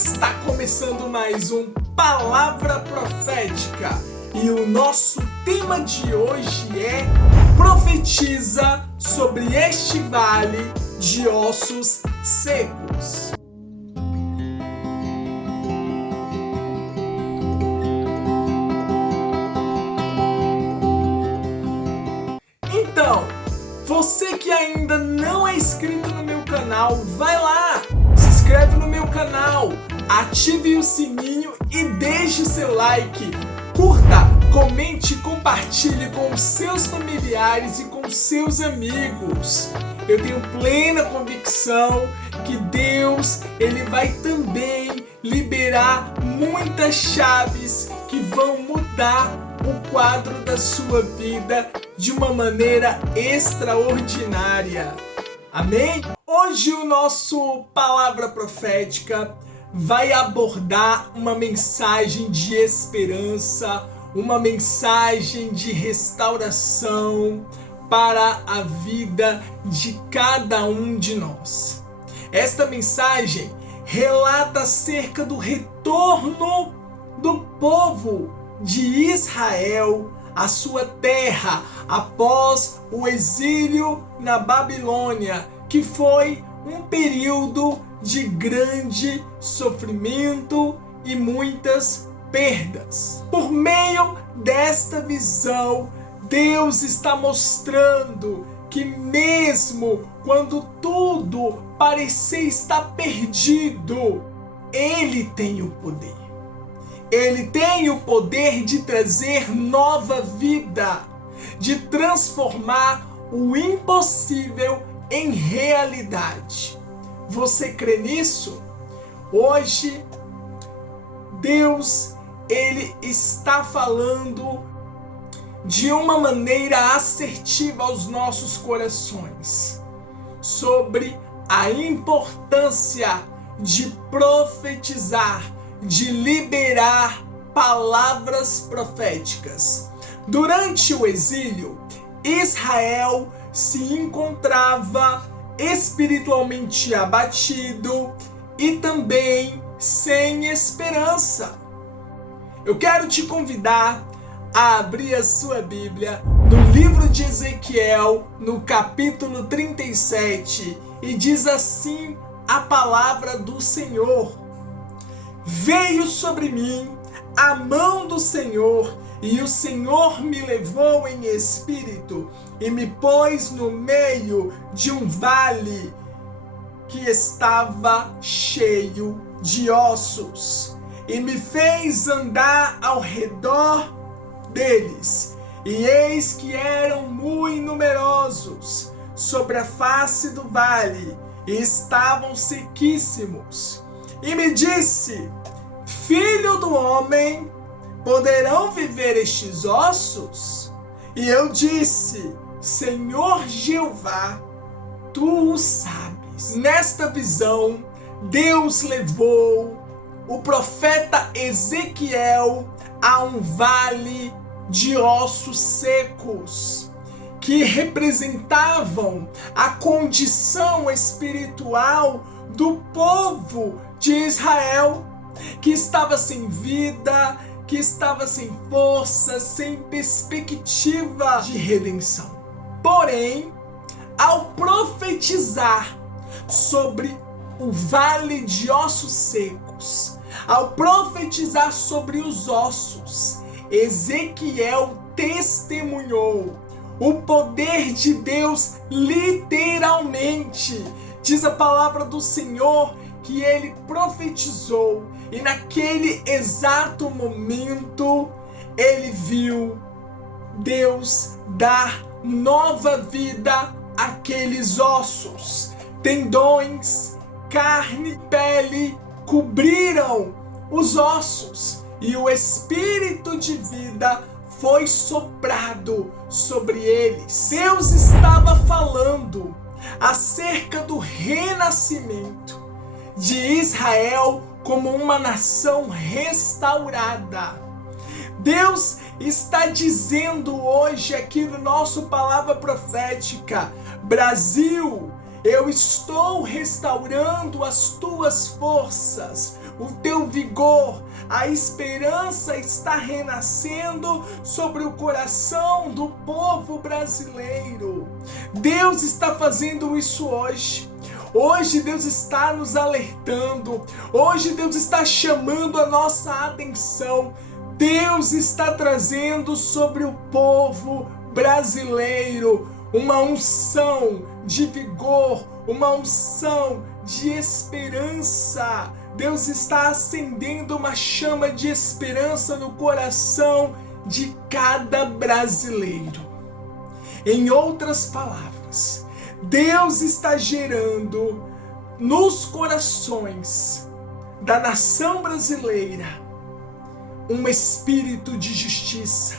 Está começando mais um Palavra Profética e o nosso tema de hoje é Profetiza sobre este vale de ossos secos. Então, você que ainda não é inscrito no meu canal, vai lá! Se inscreve no meu canal, ative o sininho e deixe seu like. Curta, comente e compartilhe com os seus familiares e com seus amigos. Eu tenho plena convicção que Deus, Ele vai também liberar muitas chaves que vão mudar o quadro da sua vida de uma maneira extraordinária. Amém? Hoje o nosso Palavra Profética vai abordar uma mensagem de esperança, uma mensagem de restauração para a vida de cada um de nós. Esta mensagem relata acerca do retorno do povo de Israel à sua terra após o exílio na Babilônia, que foi um período de grande sofrimento e muitas perdas. Por meio desta visão, Deus está mostrando que mesmo quando tudo parecer estar perdido, Ele tem o poder. Ele tem o poder de trazer nova vida, de transformar o impossível em realidade. Você crê nisso? Hoje, Deus, Ele está falando de uma maneira assertiva aos nossos corações sobre a importância de profetizar, de liberar palavras proféticas. Durante o exílio, Israel se encontrava espiritualmente abatido e também sem esperança. Eu quero te convidar a abrir a sua Bíblia no livro de Ezequiel, no capítulo 37, e diz assim a palavra do Senhor: Veio sobre mim a mão do Senhor, e o Senhor me levou em espírito e me pôs no meio de um vale que estava cheio de ossos, e me fez andar ao redor deles, e eis que eram muito numerosos sobre a face do vale, e estavam sequíssimos. E me disse: Filho do homem, poderão viver estes ossos? E eu disse: Senhor Jeová, tu o sabes. Nesta visão, Deus levou o profeta Ezequiel a um vale de ossos secos, que representavam a condição espiritual do povo de Israel, que estava sem vida, que estava sem força, sem perspectiva de redenção. Porém, ao profetizar sobre o vale de ossos secos, ao profetizar sobre os ossos, Ezequiel testemunhou o poder de Deus literalmente. Diz a palavra do Senhor que ele profetizou, e naquele exato momento ele viu Deus dar nova vida àqueles ossos. Tendões, carne, pele cobriram os ossos, e o espírito de vida foi soprado sobre eles. Deus estava falando acerca do renascimento de Israel como uma nação restaurada. Deus está dizendo hoje aqui no nosso Palavra Profética: Brasil, Eu estou restaurando as tuas forças, o teu vigor. A esperança está renascendo sobre o coração do povo brasileiro. Deus está fazendo isso hoje. Hoje Deus está nos alertando. Hoje Deus está chamando a nossa atenção. Deus está trazendo sobre o povo brasileiro uma unção de vigor, uma unção de esperança. Deus está acendendo uma chama de esperança no coração de cada brasileiro. Em outras palavras, Deus está gerando nos corações da nação brasileira um espírito de justiça.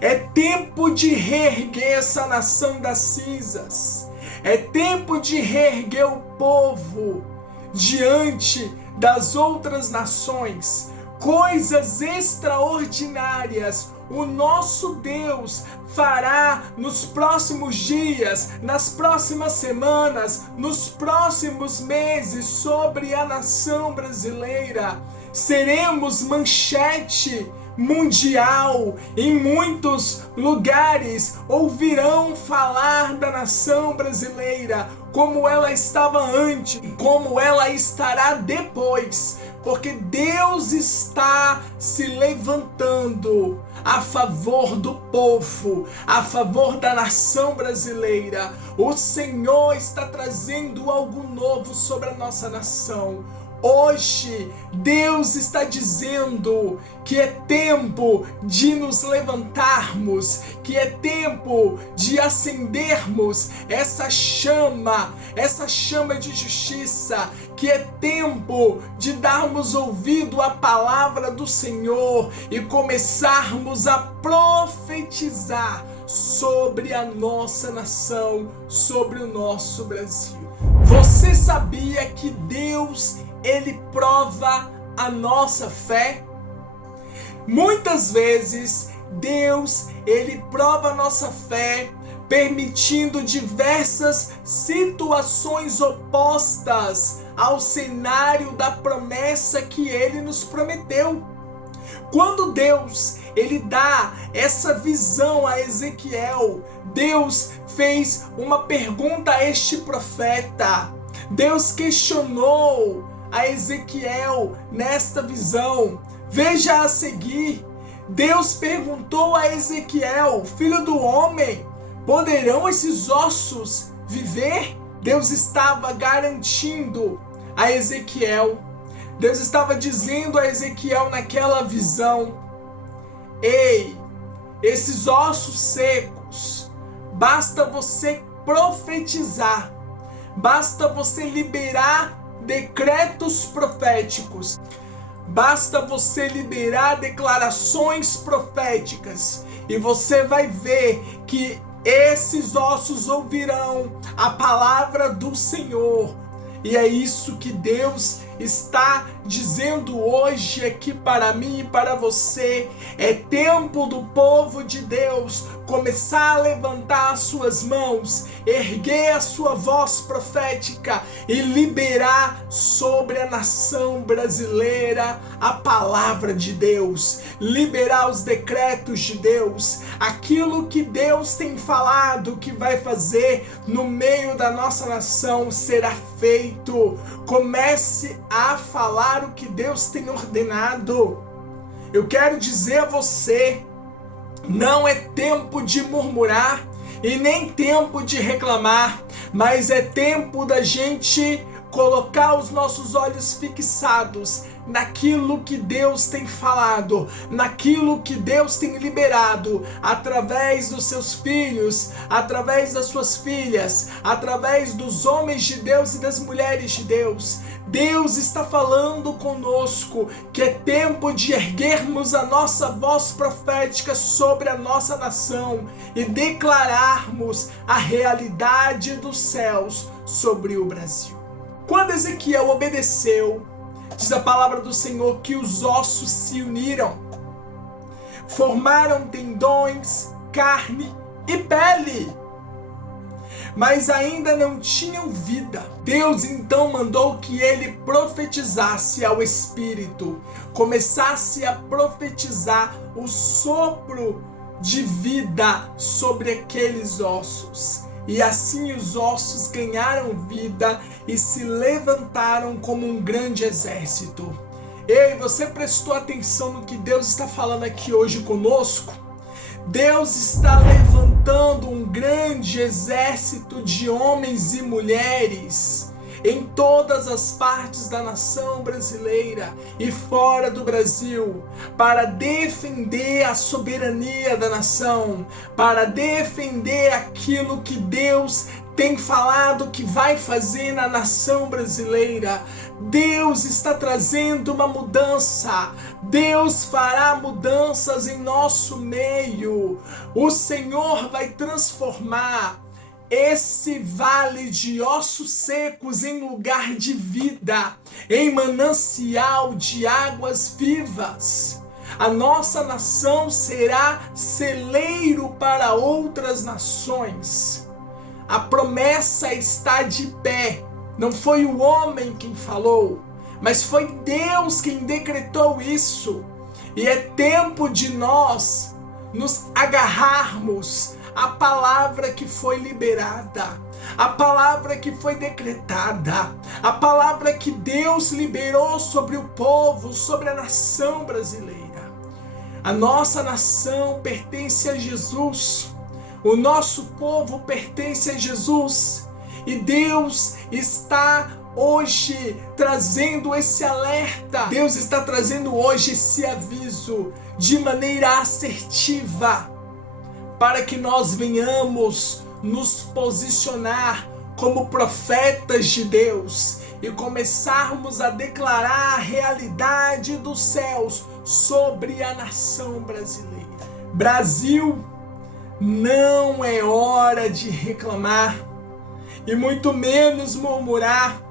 É tempo de reerguer essa nação das cinzas. É tempo de reerguer o povo diante das outras nações. Coisas extraordinárias o nosso Deus fará nos próximos dias, nas próximas semanas, nos próximos meses sobre a nação brasileira. Seremos manchete mundial. Em muitos lugares ouvirão falar da nação brasileira, como ela estava antes e como ela estará depois, porque Deus está se levantando a favor do povo, a favor da nação brasileira. O Senhor está trazendo algo novo sobre a nossa nação. Hoje, Deus está dizendo que é tempo de nos levantarmos, que é tempo de acendermos essa chama de justiça, que é tempo de darmos ouvido à palavra do Senhor e começarmos a profetizar sobre a nossa nação, sobre o nosso Brasil. Você sabia que Deus, Ele prova a nossa fé? Muitas vezes, Deus, Ele prova a nossa fé, permitindo diversas situações opostas ao cenário da promessa que Ele nos prometeu. Quando Deus, Ele dá essa visão a Ezequiel, Deus fez uma pergunta a este profeta. Deus questionou a Ezequiel nesta visão. Veja a seguir, Deus perguntou a Ezequiel: filho do homem, poderão esses ossos viver? Deus estava garantindo a Ezequiel, Deus estava dizendo a Ezequiel naquela visão: ei, esses ossos secos, basta você profetizar, basta você liberar decretos proféticos, basta você liberar declarações proféticas, e você vai ver que esses ossos ouvirão a palavra do Senhor. E é isso que Deus está dizendo hoje aqui para mim e para você. É tempo do povo de Deus começar a levantar as suas mãos, erguer a sua voz profética e liberar sobre a nação brasileira a palavra de Deus, liberar os decretos de Deus, aquilo que Deus tem falado que vai fazer no meio da nossa nação será feito. Comece a falar o que Deus tem ordenado. Eu quero dizer a você, não é tempo de murmurar e nem tempo de reclamar, mas é tempo da gente colocar os nossos olhos fixados naquilo que Deus tem falado, naquilo que Deus tem liberado através dos seus filhos, através das suas filhas, através dos homens de Deus e das mulheres de Deus. Deus está falando conosco que é tempo de erguermos a nossa voz profética sobre a nossa nação e declararmos a realidade dos céus sobre o Brasil. Quando Ezequiel obedeceu, diz a palavra do Senhor que os ossos se uniram, formaram tendões, carne e pele. mas ainda não tinham vida. Deus então mandou que ele profetizasse ao Espírito, começasse a profetizar o sopro de vida sobre aqueles ossos. E assim os ossos ganharam vida e se levantaram como um grande exército. Ei, você prestou atenção no que Deus está falando aqui hoje conosco? Deus está levantando um grande exército de homens e mulheres em todas as partes da nação brasileira e fora do Brasil, para defender a soberania da nação, para defender aquilo que Deus tem falado que vai fazer na nação brasileira. Deus está trazendo uma mudança. Deus fará mudanças em nosso meio. O Senhor vai transformar esse vale de ossos secos em lugar de vida, em manancial de águas vivas. A nossa nação será celeiro para outras nações. A promessa está de pé. Não foi o homem quem falou, mas foi Deus quem decretou isso. E é tempo de nós nos agarrarmos à palavra que foi liberada, a palavra que foi decretada, a palavra que Deus liberou sobre o povo, sobre a nação brasileira. A nossa nação pertence a Jesus. O nosso povo pertence a Jesus e Deus está hoje trazendo esse alerta. Deus está trazendo hoje esse aviso de maneira assertiva para que nós venhamos nos posicionar como profetas de Deus e começarmos a declarar a realidade dos céus sobre a nação brasileira. Brasil, não é hora de reclamar e muito menos murmurar.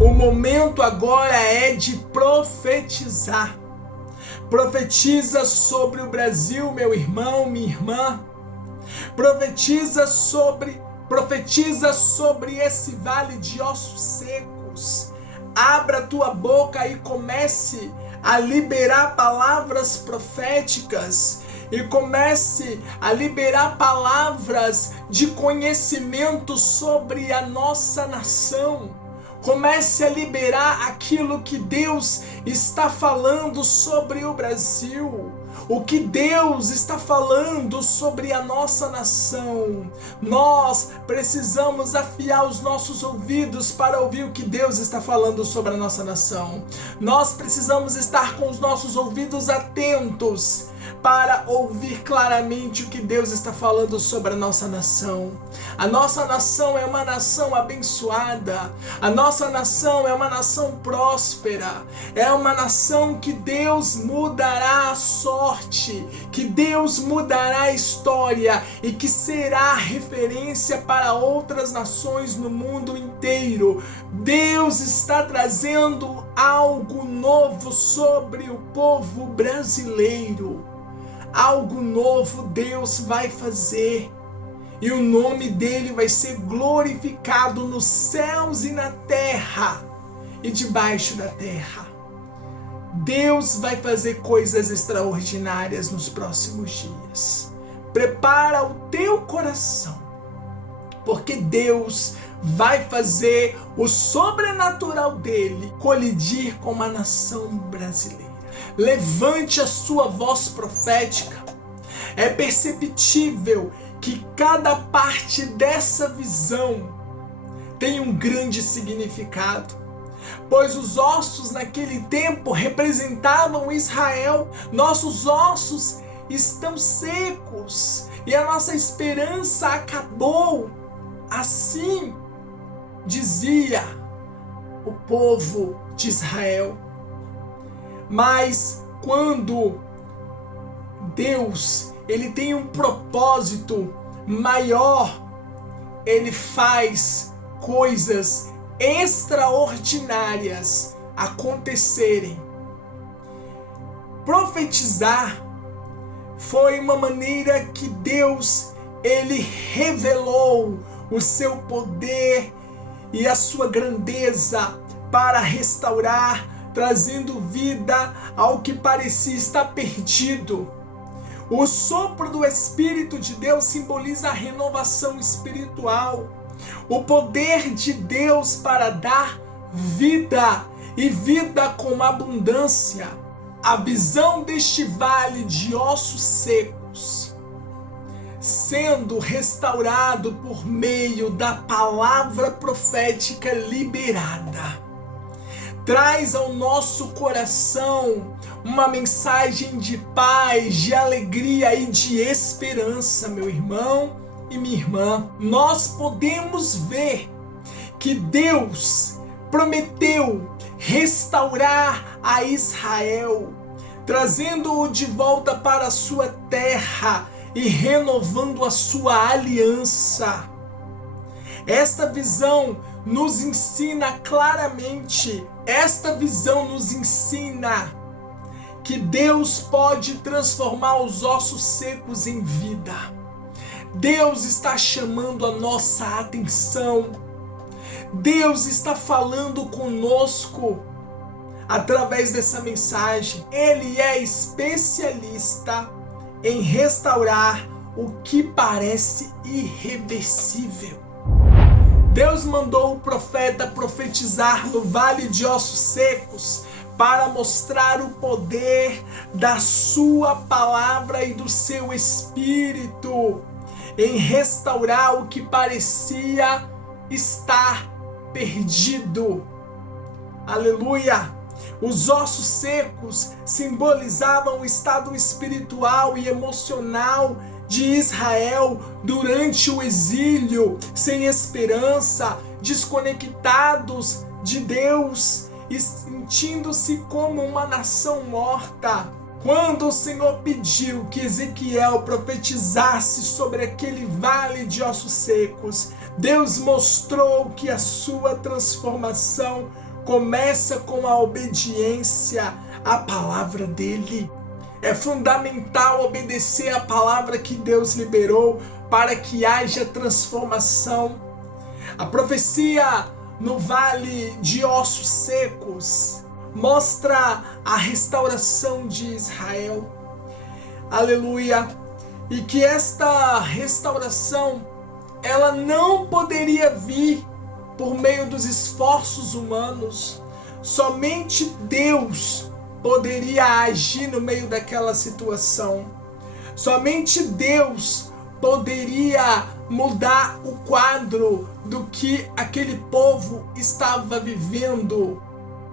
O momento agora é de profetizar. Profetiza sobre o Brasil, meu irmão, minha irmã. Profetiza sobre esse vale de ossos secos. Abra tua boca e comece a liberar palavras proféticas. E comece a liberar palavras de conhecimento sobre a nossa nação. Comece a liberar aquilo que Deus está falando sobre o Brasil. O que Deus está falando sobre a nossa nação. Nós precisamos afiar os nossos ouvidos para ouvir o que Deus está falando sobre a nossa nação. Nós precisamos estar com os nossos ouvidos atentos para ouvir claramente o que Deus está falando sobre a nossa nação. A nossa nação é uma nação abençoada. A nossa nação é uma nação próspera. É uma nação que Deus mudará a sorte, que Deus mudará a história e que será referência para outras nações no mundo inteiro. Deus está trazendo algo novo sobre o povo brasileiro. Algo novo Deus vai fazer e o nome dele vai ser glorificado nos céus e na terra e debaixo da terra. Deus vai fazer coisas extraordinárias nos próximos dias. Prepara o teu coração, porque Deus vai fazer o sobrenatural dele colidir com a nação brasileira. Levante a sua voz profética. É perceptível que cada parte dessa visão tem um grande significado, pois os ossos naquele tempo representavam Israel. Nossos ossos estão secos e a nossa esperança acabou. Assim dizia o povo de Israel. Mas quando Deus, ele tem um propósito maior, ele faz coisas extraordinárias acontecerem. Profetizar foi uma maneira que Deus, ele revelou o seu poder e a sua grandeza para restaurar, trazendo vida ao que parecia estar perdido. O sopro do Espírito de Deus simboliza a renovação espiritual, o poder de Deus para dar vida e vida com abundância. A visão deste vale de ossos secos sendo restaurado por meio da palavra profética liberada, traz ao nosso coração uma mensagem de paz, de alegria e de esperança, meu irmão e minha irmã. Nós podemos ver que Deus prometeu restaurar a Israel, trazendo-o de volta para a sua terra e renovando a sua aliança. Esta visão nos ensina claramente, que Deus pode transformar os ossos secos em vida. Deus está chamando a nossa atenção. Deus está falando conosco através dessa mensagem. Ele é especialista em restaurar o que parece irreversível. Deus mandou o profeta profetizar no vale de ossos secos para mostrar o poder da sua palavra e do seu espírito em restaurar o que parecia estar perdido. Aleluia! Os ossos secos simbolizavam o estado espiritual e emocional de Israel durante o exílio, sem esperança, desconectados de Deus e sentindo-se como uma nação morta. Quando o Senhor pediu que Ezequiel profetizasse sobre aquele vale de ossos secos, Deus mostrou que a sua transformação começa com a obediência à palavra dele. É fundamental obedecer a palavra que Deus liberou para que haja transformação. A profecia no vale de ossos secos mostra a restauração de Israel. Aleluia! E que esta restauração, ela não poderia vir por meio dos esforços humanos. Somente Deus poderia agir no meio daquela situação. Somente Deus poderia mudar o quadro do que aquele povo estava vivendo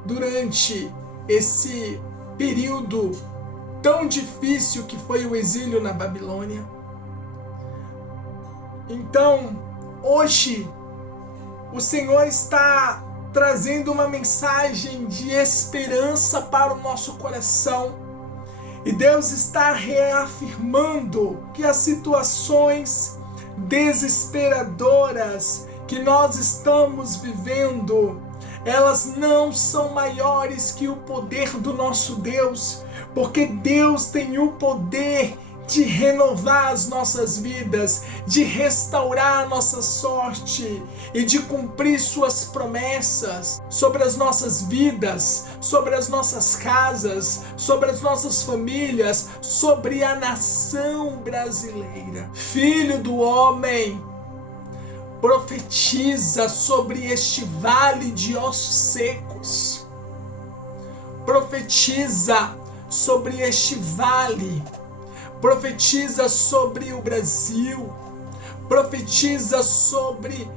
durante esse período tão difícil que foi o exílio na Babilônia. Então, hoje, o Senhor está trazendo uma mensagem de esperança para o nosso coração. E Deus está reafirmando que as situações desesperadoras que nós estamos vivendo, elas não são maiores que o poder do nosso Deus, porque Deus tem o poder de renovar as nossas vidas, de restaurar a nossa sorte e de cumprir suas promessas sobre as nossas vidas, sobre as nossas casas, sobre as nossas famílias, sobre a nação brasileira. Filho do homem, profetiza sobre este vale de ossos secos. Profetiza sobre este vale. Profetiza sobre o Brasil. Profetiza sobre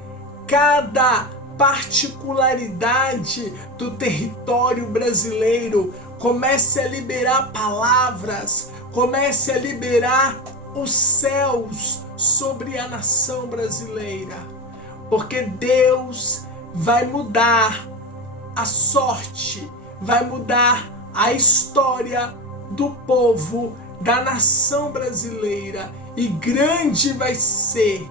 cada particularidade do território brasileiro. Comece a liberar palavras. Comece a liberar os céus sobre a nação brasileira. Porque Deus vai mudar a sorte, vai mudar a história do povo, da nação brasileira, e grande vai ser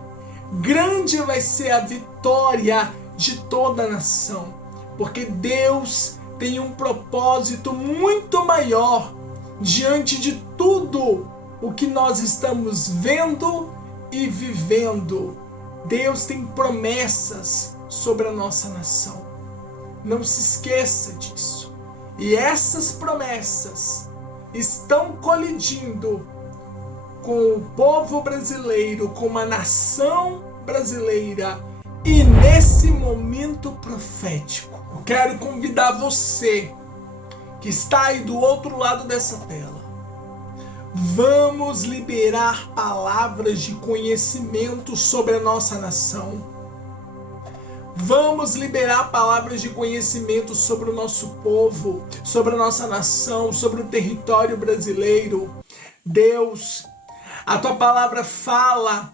a vitória de toda a nação, porque Deus tem um propósito muito maior diante de tudo o que nós estamos vendo e vivendo. Deus tem promessas sobre a nossa nação. Não se esqueça disso. E essas promessas estão colidindo com o povo brasileiro, com a nação brasileira. E nesse momento profético, eu quero convidar você que está aí do outro lado dessa tela. Vamos liberar palavras de conhecimento sobre a nossa nação. Vamos liberar palavras de conhecimento sobre o nosso povo, sobre a nossa nação, sobre o território brasileiro. Deus, a tua palavra fala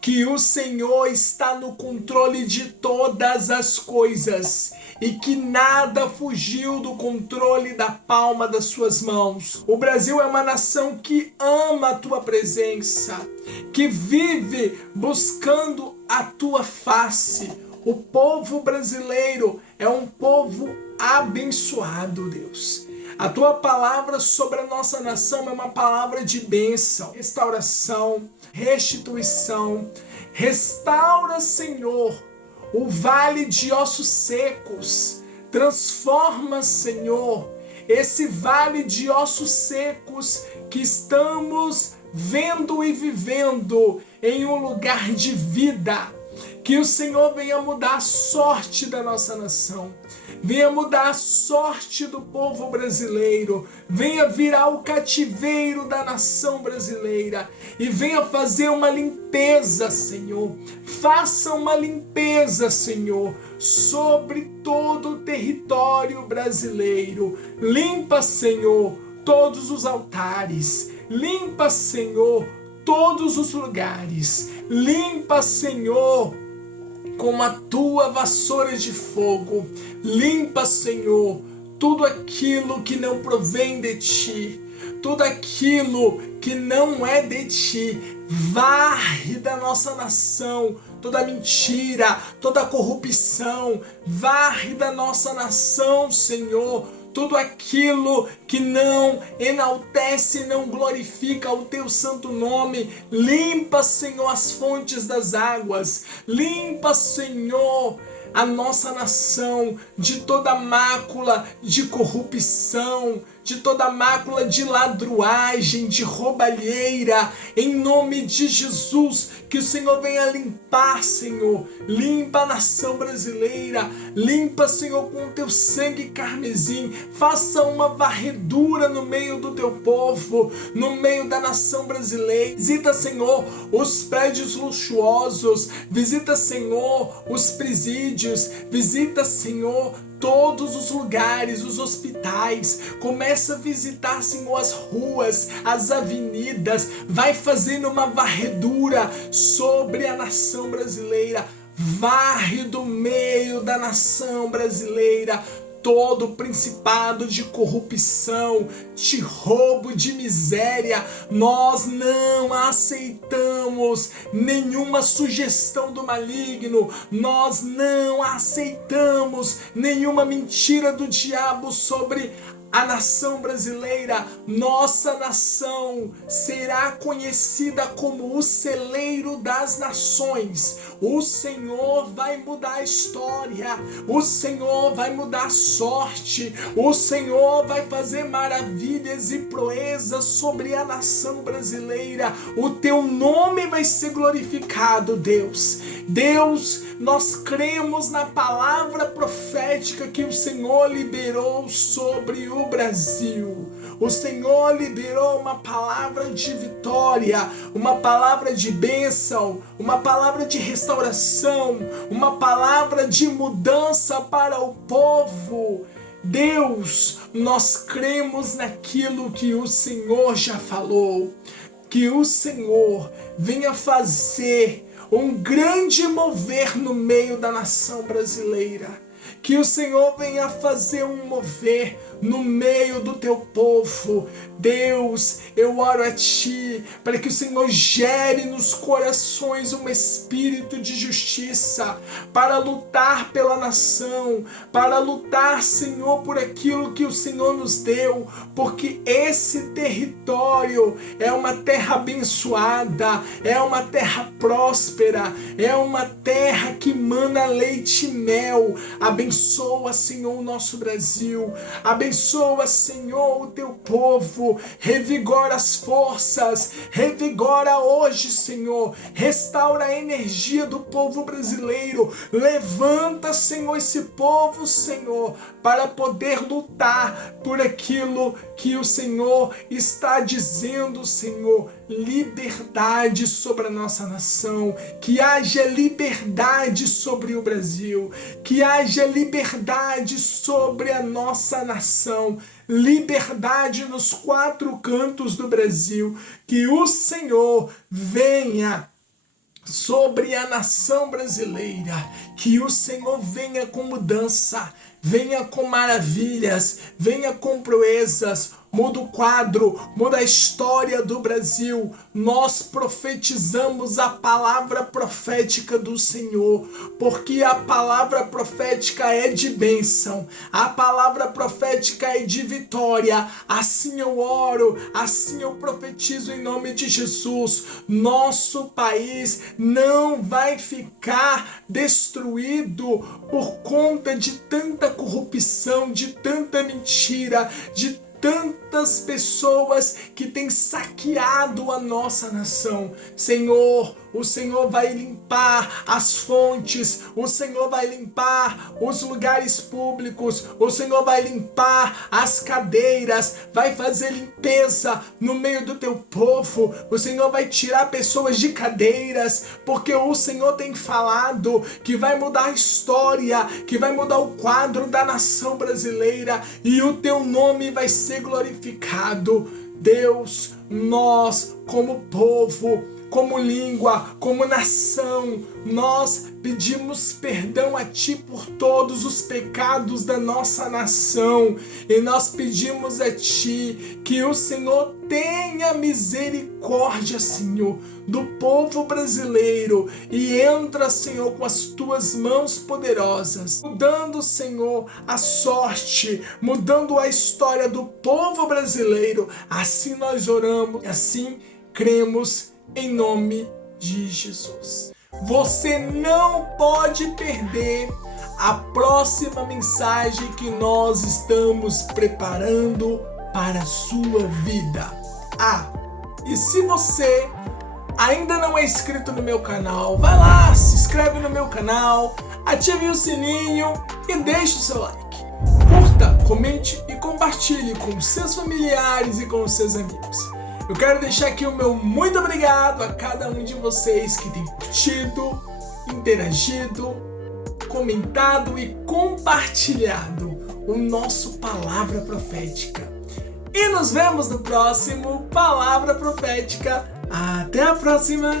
que o Senhor está no controle de todas as coisas e que nada fugiu do controle da palma das suas mãos. O Brasil é uma nação que ama a tua presença, que vive buscando a tua face. O povo brasileiro é um povo abençoado, Deus. A tua palavra sobre a nossa nação é uma palavra de bênção, restauração, restituição. Restaura, Senhor, o vale de ossos secos. Transforma, Senhor, esse vale de ossos secos que estamos vendo e vivendo em um lugar de vida. Que o Senhor venha mudar a sorte da nossa nação. Venha mudar a sorte do povo brasileiro. Venha virar o cativeiro da nação brasileira. E venha fazer uma limpeza, Senhor. Faça uma limpeza, Senhor, sobre todo o território brasileiro. Limpa, Senhor, todos os altares. Limpa, Senhor, todos os lugares. Limpa, Senhor, com a tua vassoura de fogo. Limpa, Senhor, tudo aquilo que não provém de ti, tudo aquilo que não é de ti. Varre da nossa nação toda mentira, toda corrupção. Varre da nossa nação, Senhor, tudo aquilo que não enaltece, não glorifica o teu santo nome. Limpa, Senhor, as fontes das águas. Limpa, Senhor, a nossa nação de toda mácula de corrupção, de toda mácula de ladruagem, de roubalheira. Em nome de Jesus, que o Senhor venha limpar, Senhor. Limpa a nação brasileira. Limpa, Senhor, com o teu sangue carmesim. Faça uma varredura no meio do teu povo, no meio da nação brasileira. Visita, Senhor, os prédios luxuosos. Visita, Senhor, os presídios. Visita, Senhor, todos os lugares, os hospitais. Começa a visitar, Senhor, as ruas, as avenidas. Vai fazendo uma varredura sobre a nação brasileira. Varre do meio da nação brasileira todo principado de corrupção, de roubo, de miséria. Nós não aceitamos nenhuma sugestão do maligno. Nós não aceitamos nenhuma mentira do diabo sobre a nação brasileira. Nossa nação será conhecida como o celeiro das nações. O Senhor vai mudar a história. O Senhor vai mudar a sorte. O Senhor vai fazer maravilhas e proezas sobre a nação brasileira. O teu nome vai ser glorificado, Deus. Deus, nós cremos na palavra profética que o Senhor liberou sobre o Brasil. O Senhor liberou uma palavra de vitória, uma palavra de bênção, uma palavra de restauração, uma palavra de mudança para o povo. Deus, nós cremos naquilo que o Senhor já falou. Que o Senhor venha fazer um grande mover no meio da nação brasileira. que o Senhor venha fazer um mover no meio do teu povo. Deus, eu oro a Ti para que o Senhor gere nos corações um espírito de justiça para lutar pela nação, para lutar, Senhor, por aquilo que o Senhor nos deu, porque esse território é uma terra abençoada, é uma terra próspera, é uma terra que mana leite e mel. Abençoa, Senhor, o nosso Brasil, abençoa, Senhor, o teu povo, revigora as forças, revigora hoje, Senhor, restaura a energia do povo brasileiro, levanta, Senhor, esse povo, Senhor, para poder lutar por aquilo que o Senhor está dizendo, Senhor. Liberdade sobre a nossa nação, que haja liberdade sobre o Brasil, que haja liberdade sobre a nossa nação, liberdade nos 4 cantos do Brasil, que o Senhor venha sobre a nação brasileira, que o Senhor venha com mudança, venha com maravilhas, venha com proezas, muda o quadro, muda a história do Brasil. Nós profetizamos a palavra profética do Senhor, porque a palavra profética é de bênção, a palavra profética é de vitória. Assim eu oro, assim eu profetizo em nome de Jesus. Nosso país não vai ficar destruído por conta de tanta corrupção, de tanta mentira, de tantas pessoas que têm saqueado a nossa nação. Senhor, o Senhor vai limpar as fontes, o Senhor vai limpar os lugares públicos, o Senhor vai limpar as cadeiras, vai fazer limpeza no meio do teu povo, o Senhor vai tirar pessoas de cadeiras, porque o Senhor tem falado que vai mudar a história, que vai mudar o quadro da nação brasileira e o teu nome vai ser glorificado. Deus, nós como povo, como língua, como nação, nós pedimos perdão a Ti por todos os pecados da nossa nação, e nós pedimos a Ti que o Senhor tenha misericórdia, Senhor, do povo brasileiro, e entra, Senhor, com as Tuas mãos poderosas, mudando, Senhor, a sorte, mudando a história do povo brasileiro. Assim nós oramos, assim cremos, em nome de Jesus. Você não pode perder a próxima mensagem que nós estamos preparando para a sua vida. E se você ainda não é inscrito no meu canal, vai lá, se inscreve no meu canal, ative o sininho e deixe o seu like. Curta, comente e compartilhe com seus familiares e com seus amigos. Eu quero deixar aqui o meu muito obrigado a cada um de vocês que tem curtido, interagido, comentado e compartilhado o nosso Palavra Profética. E nos vemos no próximo Palavra Profética. Até a próxima!